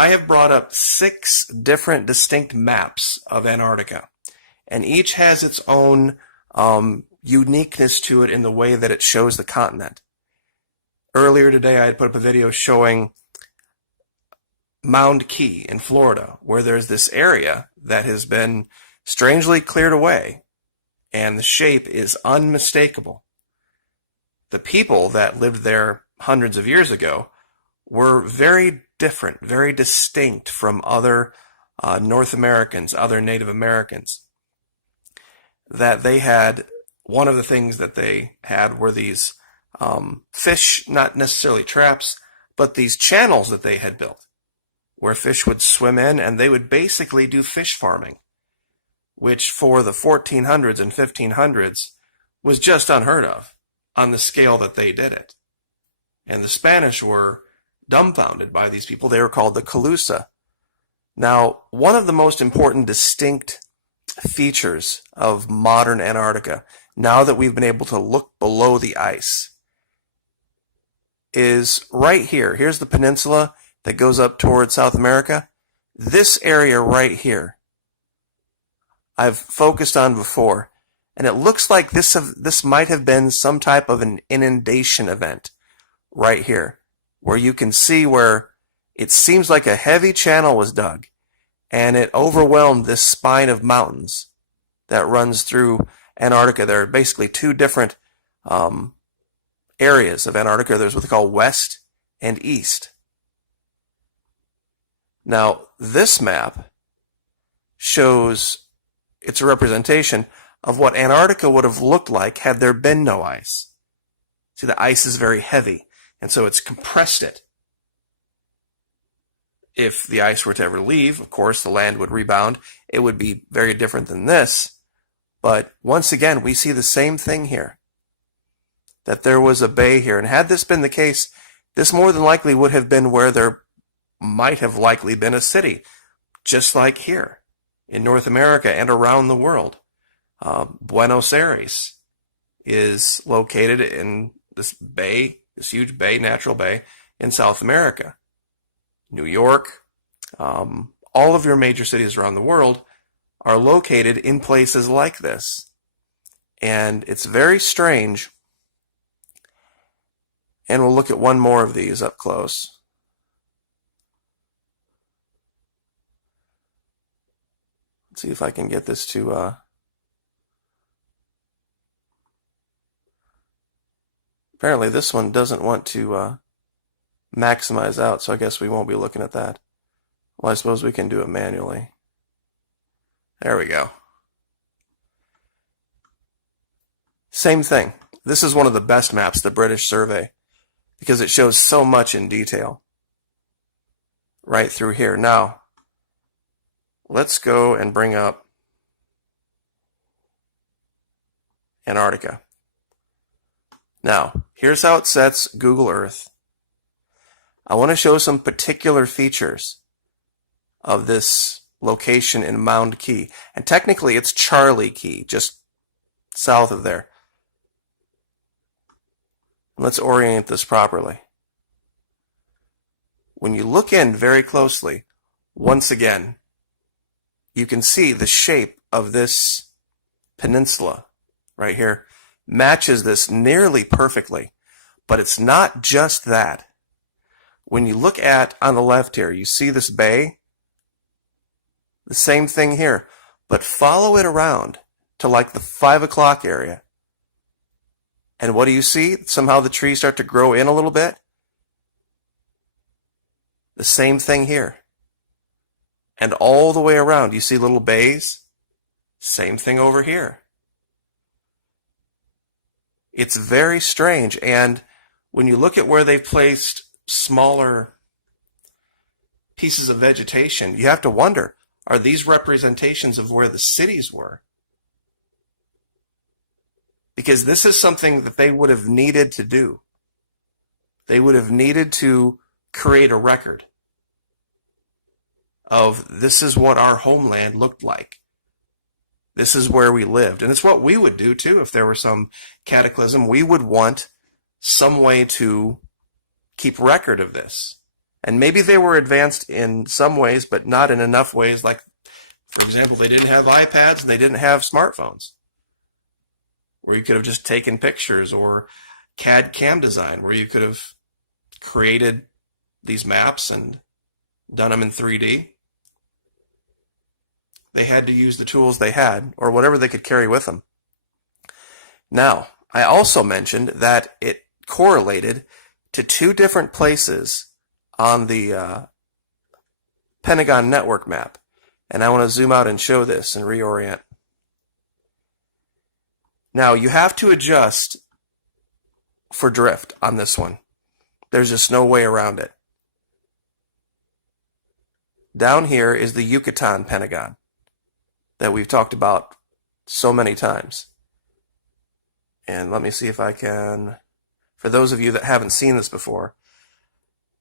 I have brought up 6 different distinct maps of Antarctica, and each has its own uniqueness to it in the way that it shows the continent. Earlier today, I had put up a video showing Mound Key in Florida, where there's this area that has been strangely cleared away, and the shape is unmistakable. The people that lived there hundreds of years ago were very different, very distinct from other North Americans, other Native Americans. That they had, one of the things that they had were these fish, not necessarily traps, but these channels that they had built, where fish would swim in, and they would basically do fish farming, which for the 1400s and 1500s was just unheard of on the scale that they did it. And the Spanish were dumbfounded by these people. They were called the Calusa. Now, one of the most important distinct features of modern Antarctica, now that we've been able to look below the ice, is right here. Here's the peninsula that goes up toward South America. This area right here, I've focused on before, and it looks like this might have been some type of an inundation event right here, where you can see where it seems like a heavy channel was dug, and it overwhelmed this spine of mountains that runs through Antarctica. There are basically 2 different areas of Antarctica. There's what they call west and east. Now, this map shows, it's a representation of what Antarctica would have looked like had there been no ice. See, the ice is very heavy, and so it's compressed it. If the ice were to ever leave, of course, the land would rebound. It would be very different than this. But once again, we see the same thing here, that there was a bay here. And had this been the case, this more than likely would have been where there might have likely been a city, just like here in North America and around the world. Buenos Aires is located in this bay, this huge bay, natural bay, in South America. New York, all of your major cities around the world are located in places like this. And it's very strange. And we'll look at one more of these up close. Let's see if I can get this to apparently this one doesn't want to maximize out, so I guess we won't be looking at that. Well, I suppose we can do it manually. There we go. Same thing. This is one of the best maps, the British survey, because it shows so much in detail right through here. Now, let's go and bring up Antarctica. Now, here's how it sets Google Earth. I want to show some particular features of this location in Mound Key. And technically it's Charlie Key, just south of there. Let's orient this properly. When you look in very closely, once again, you can see the shape of this peninsula right here matches this nearly perfectly. But it's not just that. When you look at, on the left here, you see this bay? The same thing here. But follow it around to like the 5 o'clock area. And what do you see? Somehow the trees start to grow in a little bit. The same thing here. And all the way around, you see little bays? Same thing over here. It's very strange. And when you look at where they've placed smaller pieces of vegetation, you have to wonder, are these representations of where the cities were? Because this is something that they would have needed to do. They would have needed to create a record of this is what our homeland looked like. This is where we lived. And it's what we would do too if there were some cataclysm. We would want some way to keep record of this. And maybe they were advanced in some ways, but not in enough ways. Like, for example, they didn't have iPads and they didn't have smartphones, where you could have just taken pictures, or CAD CAM design, where you could have created these maps and done them in 3D. They had to use the tools they had, or whatever they could carry with them. Now, I also mentioned that it correlated to two different places on the Pentagon network map. And I want to zoom out and show this and reorient. Now, you have to adjust for drift on this one. There's just no way around it. Down here is the Yucatan Pentagon that we've talked about so many times. And let me see if I can, for those of you that haven't seen this before,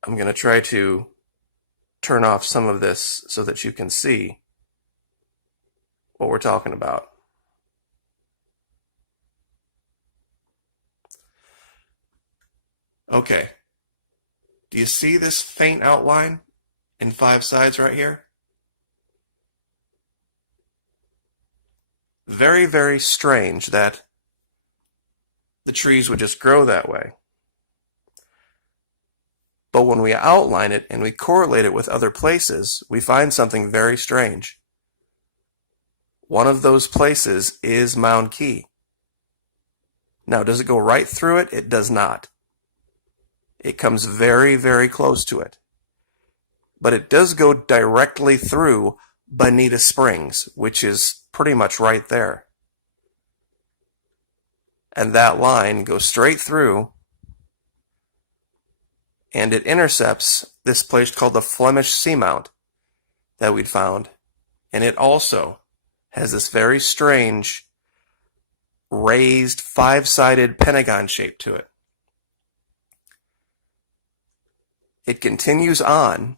I'm going to try to turn off some of this so that you can see what we're talking about. Okay. Do you see this faint outline in 5 sides right here? Very, very strange that the trees would just grow that way. But when we outline it and we correlate it with other places, we find something very strange. One of those places is Maquis. Now, does it go right through it? It does not. It comes very, very close to it. But it does go directly through Bonita Springs, which is pretty much right there. And that line goes straight through, and it intercepts this place called the Flemish Seamount that we'd found. And it also has this very strange raised 5-sided pentagon shape to it. It continues on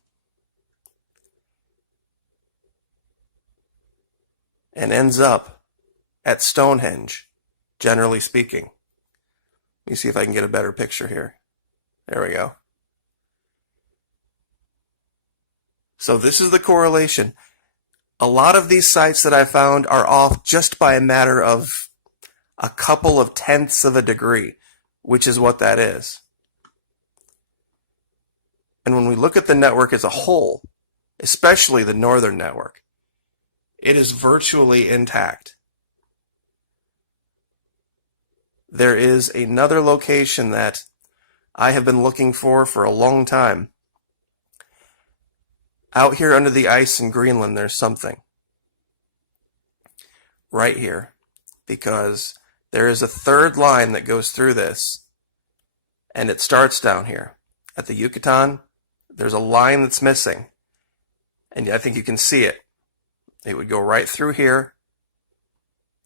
and ends up at Stonehenge, generally speaking. Let me see if I can get a better picture here. There we go. So this is the correlation. A lot of these sites that I found are off just by a matter of a couple of tenths of a degree, which is what that is. And when we look at the network as a whole, especially the northern network, it is virtually intact. There is another location that I have been looking for a long time. Out here under the ice in Greenland, there's something. Right here. Because there is a third line that goes through this, and it starts down here. At the Yucatan, there's a line that's missing, and I think you can see it. It would go right through here,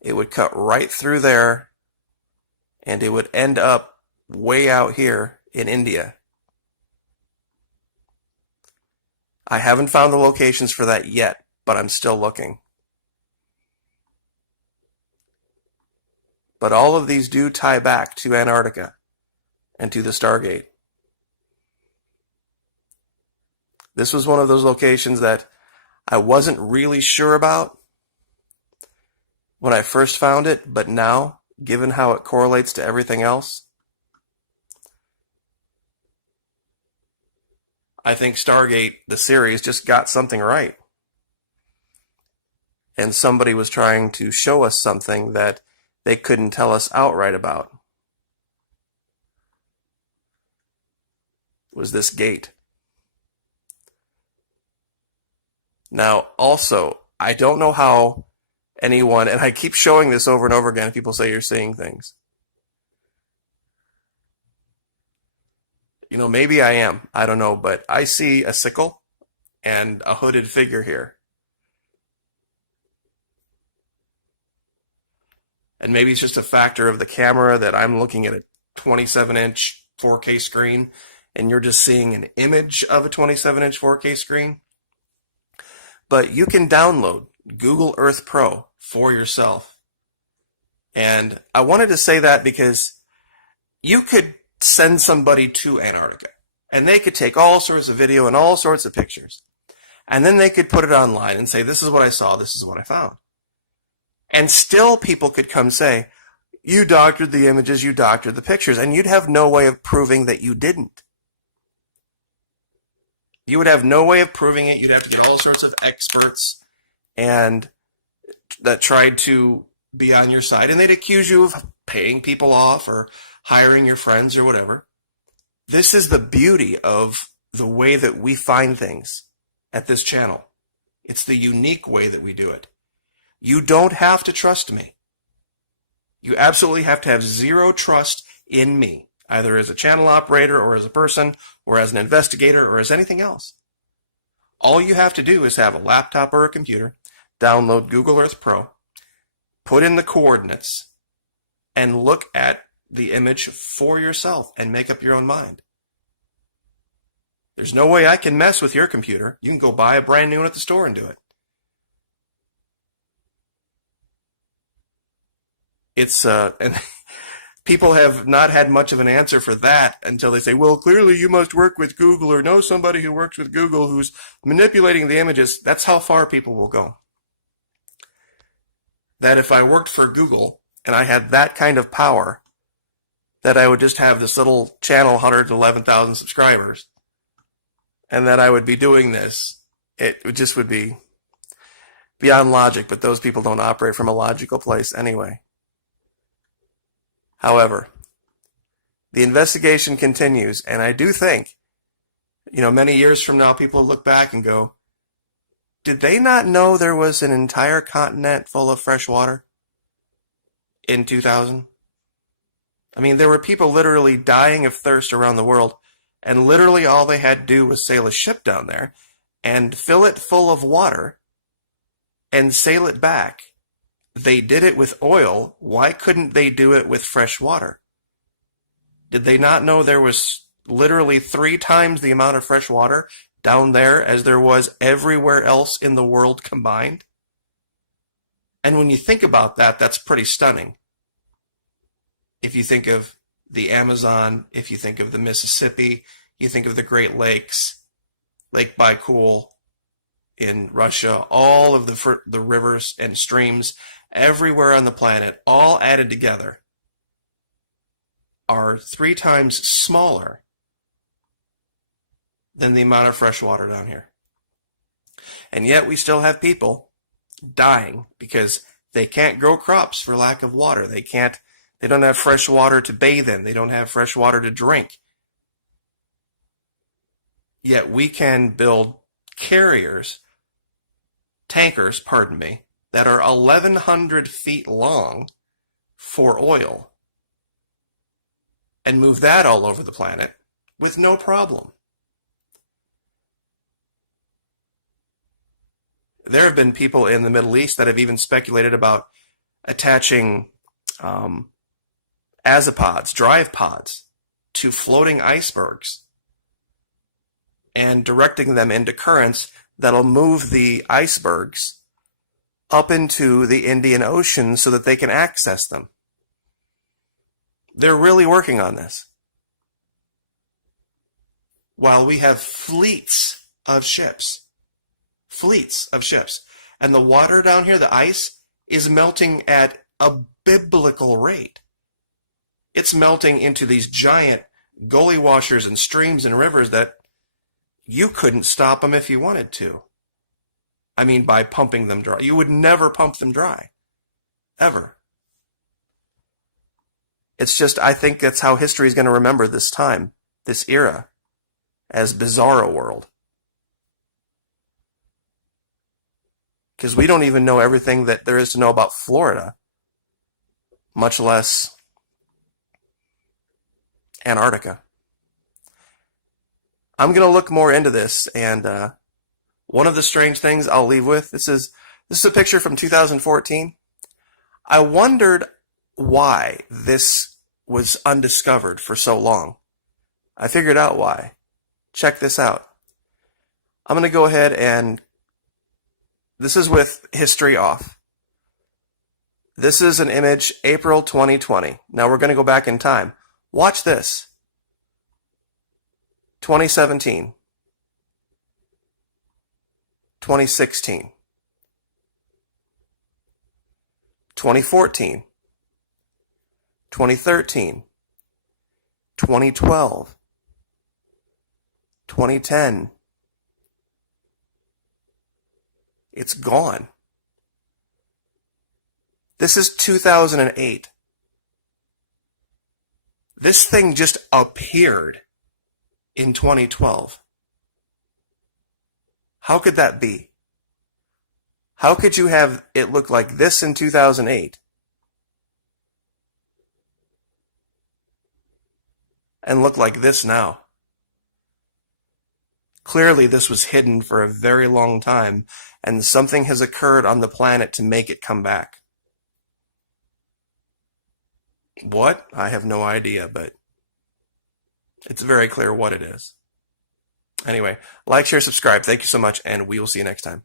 it would cut right through there, and it would end up way out here in India. I haven't found the locations for that yet, but I'm still looking. But all of these do tie back to Antarctica and to the Stargate. This was one of those locations that I wasn't really sure about when I first found it, but now, given how it correlates to everything else, I think Stargate, the series, just got something right. And somebody was trying to show us something that they couldn't tell us outright about. It was this gate. Now, also, I don't know how anyone, and I keep showing this over and over again, people say you're seeing things. You know, maybe I am. I don't know, but I see a sickle and a hooded figure here. And maybe it's just a factor of the camera that I'm looking at a 27-inch 4K screen, and you're just seeing an image of a 27-inch 4K screen. But you can download Google Earth Pro for yourself. And I wanted to say that because you could send somebody to Antarctica And they could take all sorts of video and all sorts of pictures. And then they could put it online and say, this is what I saw, this is what I found. And still people could come say, you doctored the images, you doctored the pictures, and you'd have no way of proving that you didn't. You would have no way of proving it. You'd have to get all sorts of experts and that tried to be on your side, and they'd accuse you of paying people off or hiring your friends or whatever. This is the beauty of the way that we find things at this channel. It's the unique way that we do it. You don't have to trust me. You absolutely have to have zero trust in me, either as a channel operator or as a person or as an investigator or as anything else. All you have to do is have a laptop or a computer, download Google Earth Pro, put in the coordinates, and look at the image for yourself and make up your own mind. There's no way I can mess with your computer. You can go buy a brand new one at the store and do it. And people have not had much of an answer for that until they say, well, clearly you must work with Google or know somebody who works with Google who's manipulating the images. That's how far people will go. That if I worked for Google and I had that kind of power, that I would just have this little channel, 111,000 subscribers, and that I would be doing this, it just would be beyond logic, but those people don't operate from a logical place anyway. However, the investigation continues, and I do think, many years from now, people will look back and go, did they not know there was an entire continent full of fresh water in 2000? I mean, there were people literally dying of thirst around the world, and literally all they had to do was sail a ship down there and fill it full of water and sail it back. They did it with oil. Why couldn't they do it with fresh water? Did they not know there was literally 3 times the amount of fresh water down there as there was everywhere else in the world combined? And when you think about that, that's pretty stunning. If you think of the Amazon, if you think of the Mississippi, you think of the Great Lakes, Lake Baikal in Russia, all of the rivers and streams everywhere on the planet, all added together, are 3 times smaller than the amount of fresh water down here. And yet we still have people dying because they can't grow crops for lack of water. They don't have fresh water to bathe in. They don't have fresh water to drink. Yet we can build tankers, that are 1,100 feet long for oil and move that all over the planet with no problem. There have been people in the Middle East that have even speculated about attaching azipods, drive pods, to floating icebergs and directing them into currents that'll move the icebergs up into the Indian Ocean so that they can access them. They're really working on this. While we have fleets of ships, and the water down here, the ice, is melting at a biblical rate. It's melting into these giant gully washers and streams and rivers that you couldn't stop them if you wanted to. I mean, by pumping them dry. You would never pump them dry. Ever. It's just, I think that's how history is going to remember this time, this era, as Bizarro World. Because we don't even know everything that there is to know about Florida, much less Antarctica. I'm going to look more into this, and one of the strange things I'll leave with, this is a picture from 2014. I wondered why this was undiscovered for so long. I figured out why. Check this out. I'm going to go ahead and, this is with history off. This is an image, April 2020. Now we're going to go back in time. Watch this. 2017, 2016, 2014, 2013, 2012, 2010. It's gone. This is 2008. This thing just appeared in 2012. How could that be? How could you have it look like this in 2008 and look like this now? Clearly, this was hidden for a very long time, and something has occurred on the planet to make it come back. What? I have no idea, but it's very clear what it is. Anyway, like, share, subscribe. Thank you so much, and we will see you next time.